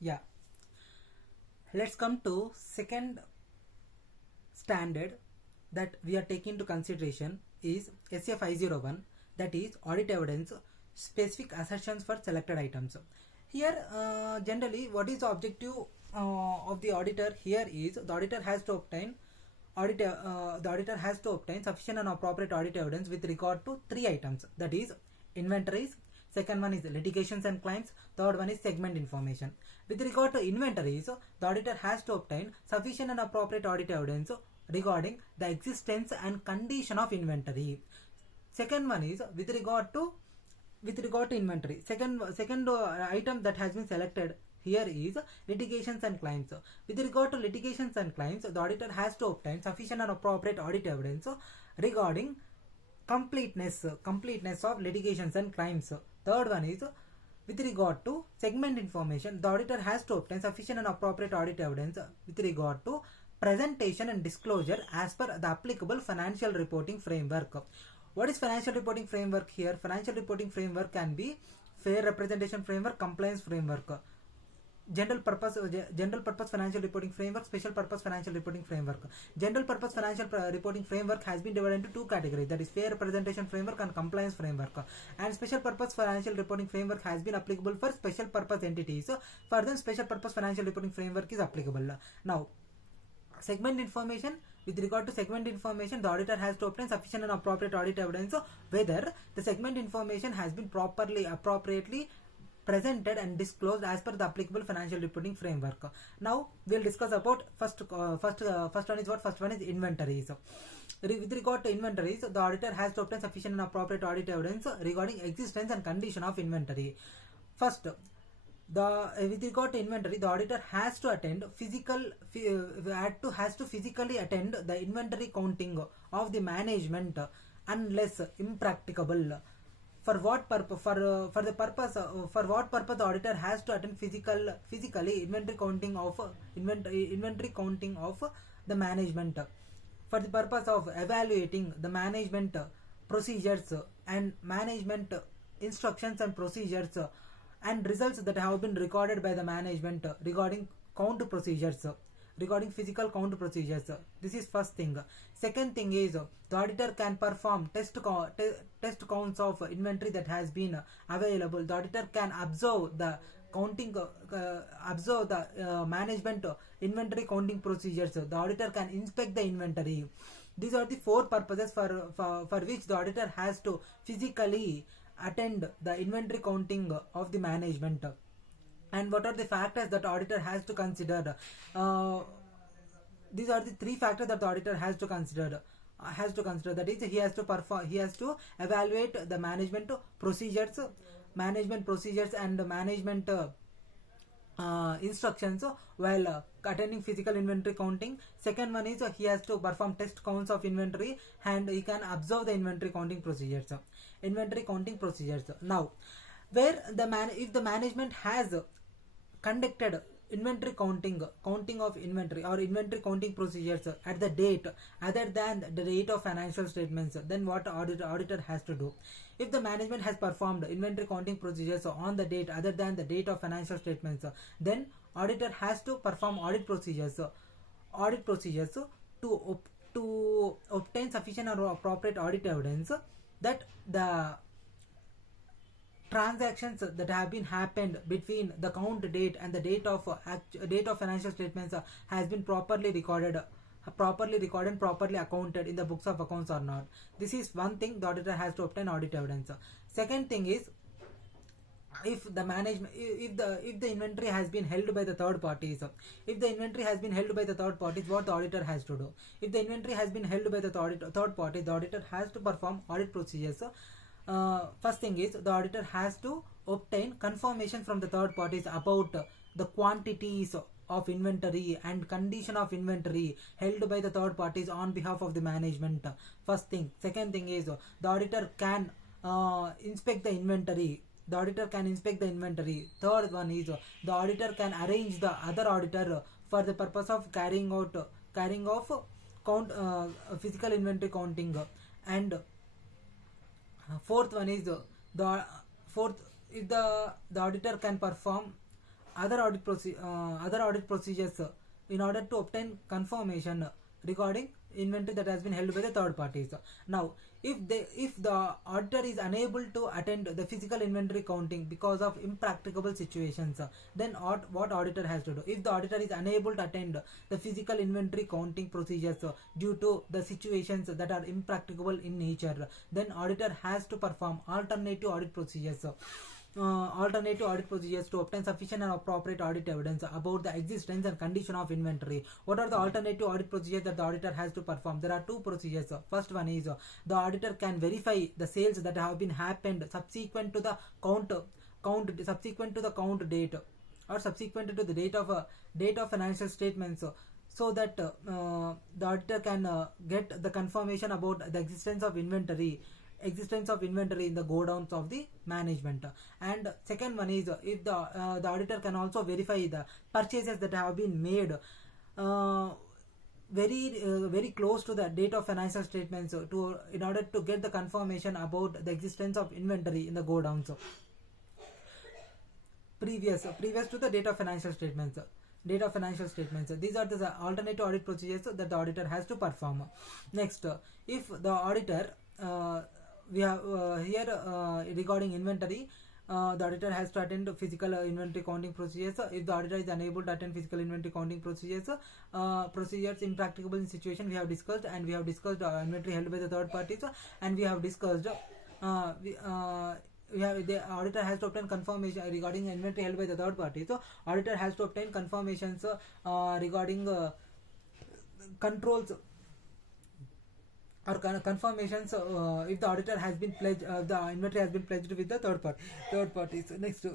Yeah, let's come to second standard that we are taking into consideration is SA 501, that is audit evidence specific assertions for selected items. Here generally what is the objective of the auditor here is the auditor has to obtain sufficient and appropriate audit evidence with regard to three items, that is inventories, second one is litigations and claims, third one is segment information. With regard to inventories, the auditor has to obtain sufficient and appropriate audit evidence regarding the existence and condition of inventory. Second one is with regard to inventory. Second item that has been selected here is litigations and claims. With regard to litigations and claims, the auditor has to obtain sufficient and appropriate audit evidence regarding completeness of litigations and claims. Third one is with regard to segment information, the auditor has to obtain sufficient and appropriate audit evidence with regard to presentation and disclosure as per the applicable financial reporting framework. What is financial reporting framework here? Financial reporting framework can be fair representation framework, compliance framework, general purpose financial reporting framework, special purpose financial reporting framework. General purpose financial reporting framework has been divided into two categories, that is fair representation framework and compliance framework. And special purpose financial reporting framework has been applicable for special purpose entities. For them, special purpose financial reporting framework is applicable. Now, segment information. With regard to segment information, the auditor has to obtain sufficient and appropriate audit evidence whether the segment information has been appropriately presented and disclosed as per the applicable financial reporting framework. Now we'll discuss about first one is what? First one is inventories. With regard to inventories, the auditor has to obtain sufficient and appropriate audit evidence regarding existence and condition of inventory. First, with regard to inventory, the auditor has to physically attend the inventory counting of the management unless impracticable. For what purpose? For what purpose the auditor has to attend physically inventory counting of the management? For the purpose of evaluating the management procedures and management instructions and procedures and results that have been recorded by the management regarding physical count procedures. This is first thing. Second thing is the auditor can perform test counts of inventory that has been available. The auditor can observe the management inventory counting procedures. The auditor can inspect the inventory. These are the four purposes for which the auditor has to physically attend the inventory counting of the management. And what are the factors that auditor has to consider? These are the three factors that the auditor has to consider. That is, he has to evaluate the management procedures and management instructions while attending physical inventory counting. Second one is he has to perform test counts of inventory and he can observe the inventory counting procedures. Now, if the management has conducted inventory counting of inventory or inventory counting procedures at the date other than the date of financial statements, then what auditor has to do? If the management has performed inventory counting procedures on the date other than the date of financial statements, then auditor has to perform audit procedures to obtain sufficient or appropriate audit evidence that the transactions that have been happened between the count date and the date of financial statements has been properly recorded and properly accounted in the books of accounts or not. This is one thing the auditor has to obtain audit evidence. Second thing is, if the inventory has been held by the third parties, what the auditor has to do? If the inventory has been held by the third party, the auditor has to perform audit procedures. First thing is, the auditor has to obtain confirmation from the third parties about the quantities of inventory and condition of inventory held by the third parties on behalf of the management. First thing. Second thing is, the auditor can inspect the inventory. Third one is, the auditor can arrange the other auditor for the purpose of carrying off physical inventory counting. And fourth one is, if the auditor can perform other audit procedures in order to obtain confirmation regarding inventory that has been held by the third parties. Now, if the auditor is unable to attend the physical inventory counting because of impracticable situations, then what auditor has to do? If the auditor is unable to attend the physical inventory counting procedures due to the situations that are impracticable in nature, then auditor has to perform alternative audit procedures. To obtain sufficient and appropriate audit evidence about the existence and condition of inventory. What are the alternative audit procedures that the auditor has to perform? There are two procedures. First one is the auditor can verify the sales that have been happened subsequent to the count date, or subsequent to the date of financial statements, so that the auditor can get the confirmation about the existence of inventory in the godowns of the management. And second one is if the auditor can also verify the purchases that have been made very close to the date of financial statements in order to get the confirmation about the existence of inventory in the godowns previous to the date of financial statements. These are the alternative audit procedures that the auditor has to perform. Next, if the auditor we have here regarding inventory, the auditor has to attend physical inventory counting procedures. If the auditor is unable to attend physical inventory counting procedures impracticable in situation, we have discussed inventory held by the third parties, and we have discussed the auditor has to obtain confirmation regarding inventory held by the third party. So auditor has to obtain confirmations regarding controls or confirmations if the auditor has been pledged, the inventory has been pledged with the third parties. Next,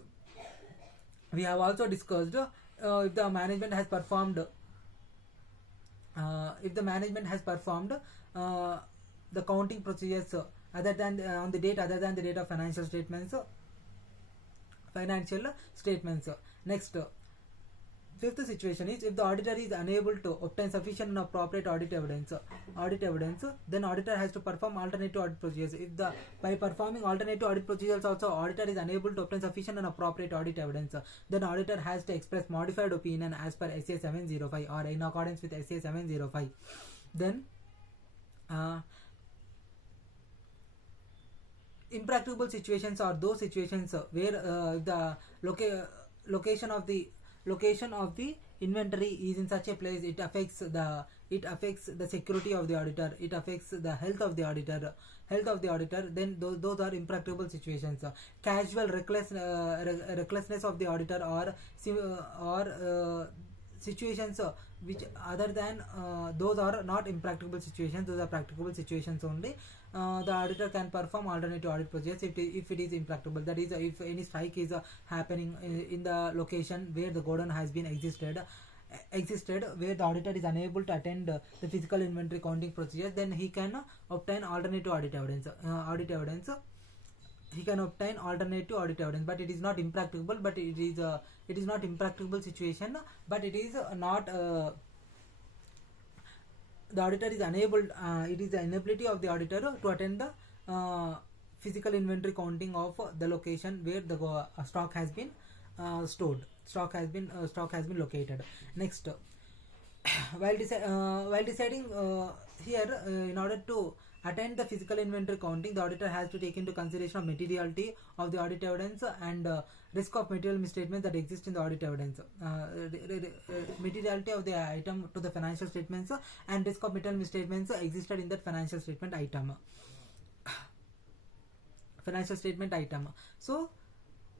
we have also discussed if the management has performed the counting procedures other than on the date other than the date of financial statements. Next, fifth situation is if the auditor is unable to obtain sufficient and appropriate audit evidence, then auditor has to perform alternative audit procedures. By performing alternative audit procedures also auditor is unable to obtain sufficient and appropriate audit evidence, then auditor has to express modified opinion as per SA 705 or in accordance with SA 705. Then impracticable situations are those situations where the location of the inventory is in such a place it affects the security of the auditor, it affects the health of the auditor, then those are impracticable situations. Casual recklessness of the auditor or situations which other than those are not impracticable situations, those are practicable situations only. The auditor can perform alternative audit procedures if it is impracticable. That is, if any strike is happening in the location where the godown has been existed, where the auditor is unable to attend the physical inventory counting procedures, then he can obtain alternative audit evidence. He can obtain alternative audit evidence, but it is not impracticable. But it is not impracticable situation. But it is not. The auditor is unable. It is the inability of the auditor to attend the physical inventory counting of the location where the stock has been stored. Stock has been located. Next, while deciding here, in order to attend the physical inventory counting, the auditor has to take into consideration of materiality of the audit evidence and risk of material misstatements that exist in the audit evidence. Materiality of the item to the financial statements and risk of material misstatements existed in that financial statement item. So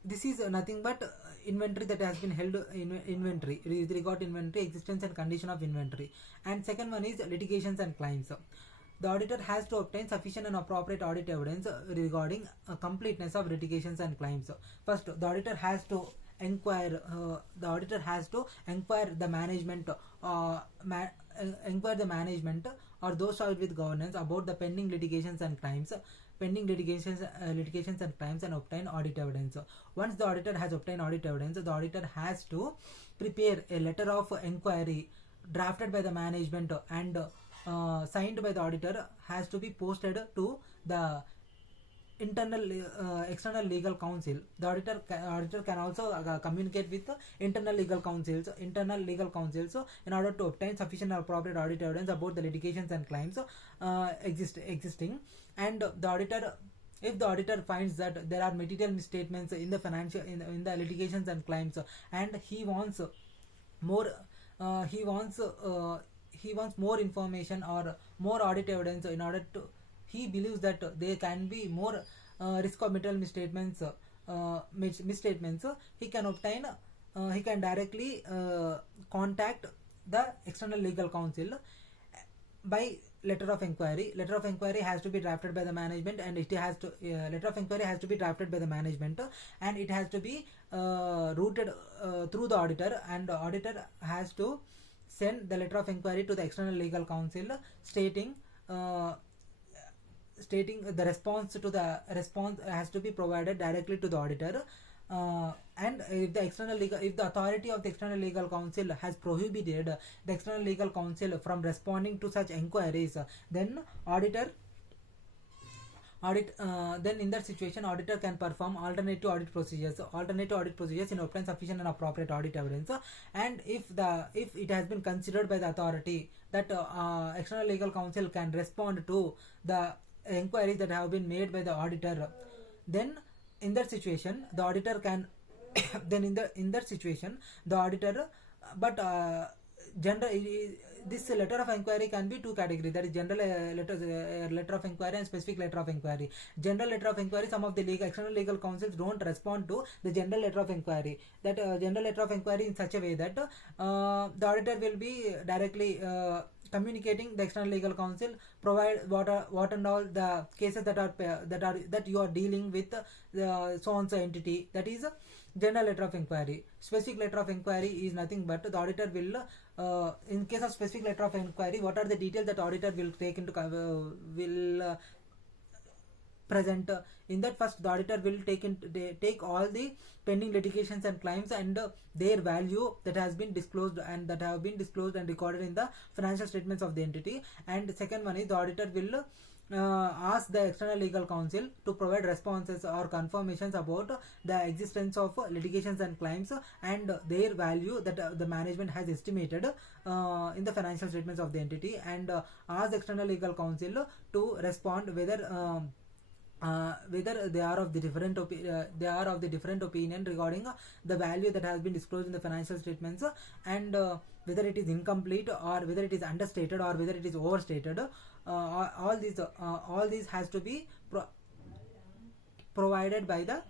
this is nothing but inventory that has been held in inventory, with regard to inventory, existence and condition of inventory. And second one is litigations and claims. The auditor has to obtain sufficient and appropriate audit evidence regarding completeness of litigations and claims. First, the auditor has to inquire the management or those charged with governance about the pending litigations and claims and obtain audit evidence. Once the auditor has obtained audit evidence, the auditor has to prepare a letter of inquiry drafted by the management and signed by the auditor, has to be posted to the external legal counsel. The auditor can also communicate with internal legal counsels in order to obtain sufficient and appropriate audit evidence about the litigations and claims existing. And the auditor, if the auditor finds that there are material misstatements in the in the litigations and claims, and he wants more more information or more audit evidence in order to, he believes that there can be more risk of material misstatements, he can obtain, he can directly contact the external legal counsel by letter of inquiry. Letter of inquiry has to be drafted by the management, and it has to letter of inquiry has to be drafted by the management, and it has to be routed through the auditor, and the auditor has to send the letter of inquiry to the external legal counsel stating the response has to be provided directly to the auditor. And if the authority of the external legal counsel has prohibited the external legal counsel from responding to such inquiries, then then in that situation, auditor can perform alternative audit procedures in obtain sufficient and appropriate audit evidence. And if it has been considered by the authority that external legal counsel can respond to the inquiries that have been made by the auditor, then in that situation the auditor can in that situation the auditor, but this letter of inquiry can be two categories, that is general letter of inquiry and specific letter of inquiry. General letter of inquiry, some of the external legal counsels don't respond to the general letter of inquiry. That general letter of inquiry in such a way that the auditor will be directly communicating the external legal counsel, provide what and all the cases that you are dealing with so and so entity. That is general letter of inquiry. Specific letter of inquiry is nothing but the auditor will in case of specific letter of inquiry, what are the details that auditor will take into present. In that, first the auditor will take all the pending litigations and claims and their value that has been disclosed and recorded in the financial statements of the entity. And the second one is the auditor will ask the external legal counsel to provide responses or confirmations about the existence of litigations and claims and their value that the management has estimated in the financial statements of the entity, and ask the external legal counsel to respond whether they are of the different opinion regarding the value that has been disclosed in the financial statements, and whether it is incomplete or whether it is understated or whether it is overstated. All these has to be provided by the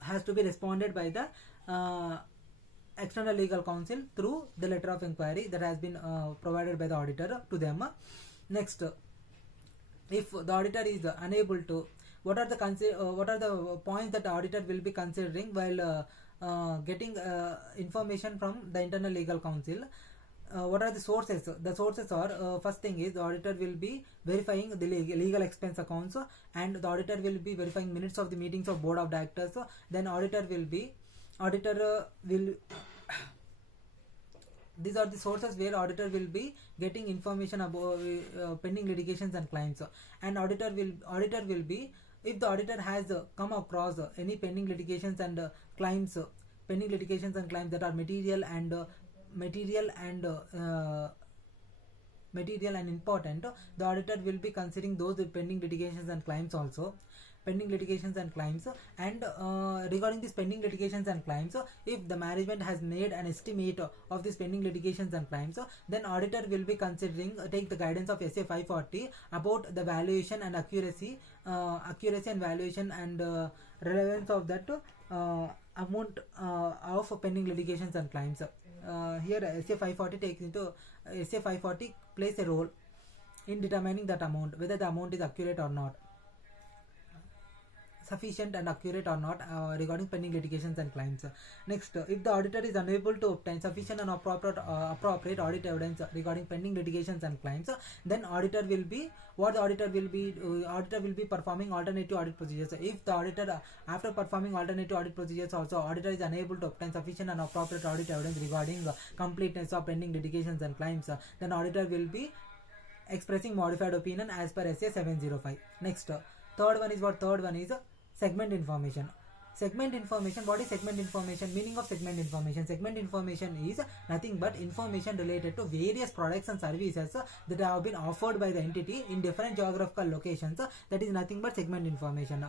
has to be responded by the external legal counsel through the letter of inquiry that has been provided by the auditor to them. Next, if the auditor is unable to, what are the points that the auditor will be considering while getting information from the internal legal counsel? What are the sources? The sources are, first thing is the auditor will be verifying the legal expense accounts, and the auditor will be verifying minutes of the meetings of board of directors. Then auditor will these are the sources where auditor will be getting information about pending litigations and claims. And auditor will be, if the auditor has come across any pending litigations and claims that are material and important, the auditor will be considering those pending litigations and claims also. And regarding these pending litigations and claims, if the management has made an estimate of these pending litigations and claims, then auditor will be considering take the guidance of SA 540 about the valuation and accuracy and valuation and relevance of that amount of pending litigations and claims. Here SA 540 plays a role in determining that amount, whether the amount is accurate or not, sufficient and accurate or not regarding pending litigations and claims. Next, if the auditor is unable to obtain sufficient and appropriate audit evidence regarding pending litigations and claims, then auditor will be performing alternative audit procedures. If the auditor, after performing alternative audit procedures also, auditor is unable to obtain sufficient and appropriate audit evidence regarding completeness of pending litigations and claims, then auditor will be expressing modified opinion as per SA 705. Next, Third one is what? Third one is segment information. Segment information. What is segment information? Meaning of segment information. Segment information is nothing but information related to various products and services that have been offered by the entity in different geographical locations. That is nothing but segment information.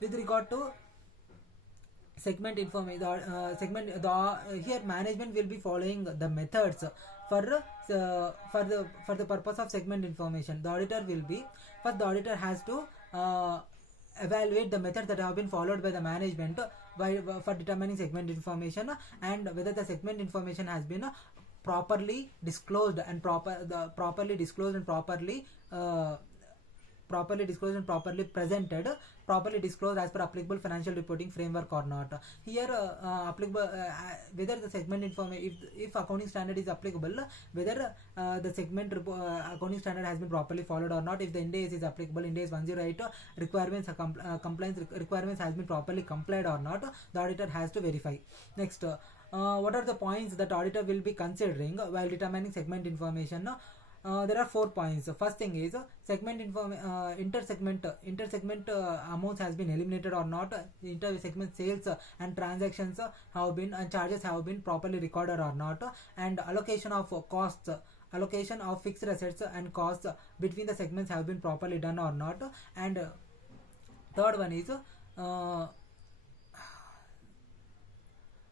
With regard to segment information, here management will be following the methods for the purpose of segment information. The auditor will be, first the auditor has to evaluate the methods that have been followed by the management for determining segment information, and whether the segment information has been properly disclosed and properly disclosed and properly presented, properly disclosed as per applicable financial reporting framework or not. Here applicable whether the segment information, if accounting standard is applicable, whether the segment accounting standard has been properly followed or not. If the Ind AS is applicable, Ind AS 108 requirements compliance requirements has been properly complied or not, the auditor has to verify. Next, what are the points that auditor will be considering while determining segment information? There are 4 points. First thing is segment intersegment amounts has been eliminated or not. Inter-segment sales and transactions have been and charges have been properly recorded or not. And allocation of costs, allocation of fixed assets and costs between the segments have been properly done or not. And third one is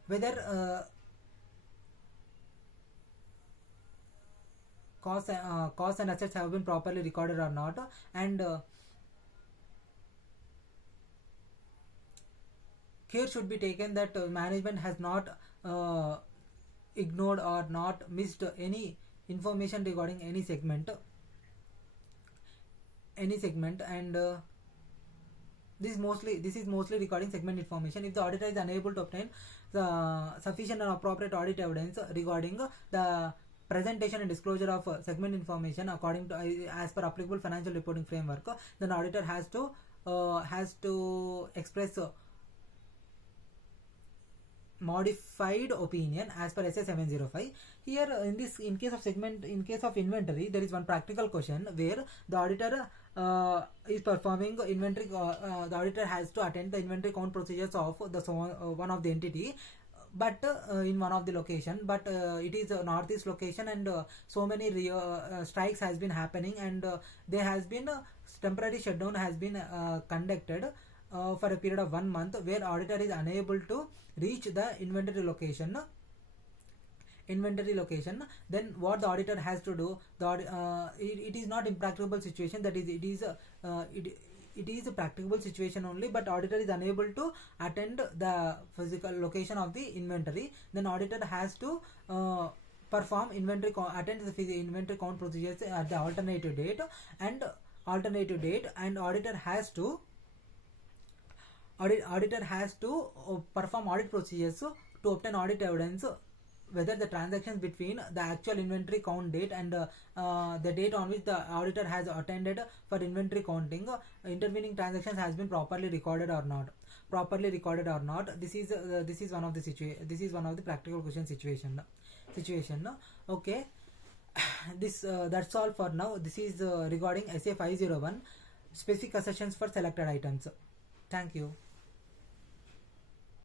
whether costs and assets have been properly recorded or not. And care should be taken that management has not ignored or not missed any information regarding any segment. And this is mostly regarding segment information. If the auditor is unable to obtain the sufficient and appropriate audit evidence regarding the presentation and disclosure of segment information according to as per applicable financial reporting framework, then auditor has to express modified opinion as per SA 705. Here in case of inventory, there is one practical question where the auditor is performing inventory. The auditor has to attend the inventory count procedures of the one of the entity, but in one of the location, but it is a northeast location, and so many strikes has been happening, and there has been temporary shutdown has been conducted for a period of 1 month, where auditor is unable to reach the inventory location. Then what the auditor has to do, it is not impracticable situation, that is it is a practicable situation only, but auditor is unable to attend the physical location of the inventory. Then auditor has to perform attend the inventory count procedures at the alternative date, and auditor has to perform audit procedures to obtain audit evidence whether the transactions between the actual inventory count date and the date on which the auditor has attended for inventory counting, intervening transactions has been properly recorded or not. This is one of the practical question situation. Okay, this that's all for now. This is regarding SA 501 specific assertions for selected items. Thank you.